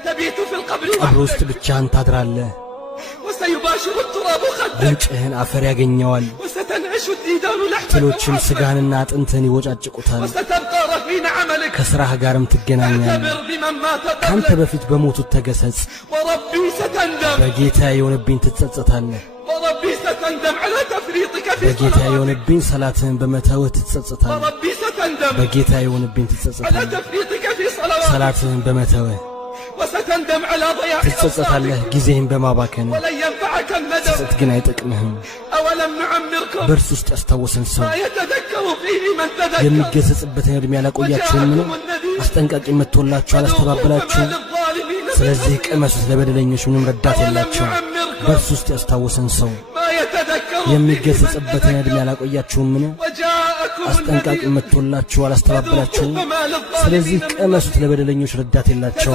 ستبيت في القبر ቀብር ውስጥ ብቻህን ታድራለህ وسيباشر التراب خدك ጉንጭህን አፈር ያገኘዋል وستنعش الديدان لحمك ትሎችም ስጋህንና አጥንትህን ይወጫጭቁታል وستبقى رهين عملك ከስራህ ጋርም ትገናኛለህ واعتبر بمن مات ካንተ قبلك በፊት በሞቱት ተገሰጽ وربي ستندم በጌታ የሆነብኝ ትጸጸታለህ وربي ستندم على تفريطك في በጌታ صلواتك የሆነብኝ ሰላትህን በመተውህ ትጸጸታለህ وربي ستندم በጌታ የሆነብኝ على ትጸጸታለህ تفريطك في صلواتك ሰላትህን በመተውህ وستندم على ضياع ትጸጸታለህ ጊዜህን በማባከን ولن ينفعك الندم ጸጸት ግን አይጠቅምህም أولم نعمركم በእርሱ ውስጥ ያስታወሰን ሰው ما يتذكر فيه من تذكر የሚገሰጽበትን ዕድሜ ያላቆያችሁምን አስጠንቃቂ መጥቶላችሁ አላስተባበላችሁ للظالمين ስለዚህ ቅመሱት ለበደለኞች ምንም ረዳት የላቸው በእርሱ ውስጥ ያስታወሰን ሰው ما يتذكر የሚገሰጽበትን ዕድሜ ያላቆያችሁምን وجاءكم አስጠንቃቂ መጥቶላችሁ አላስተባበላችሁ فما للظالمين ስለዚህ ቅመሱት ለበደለኞች ረዳት የላቸው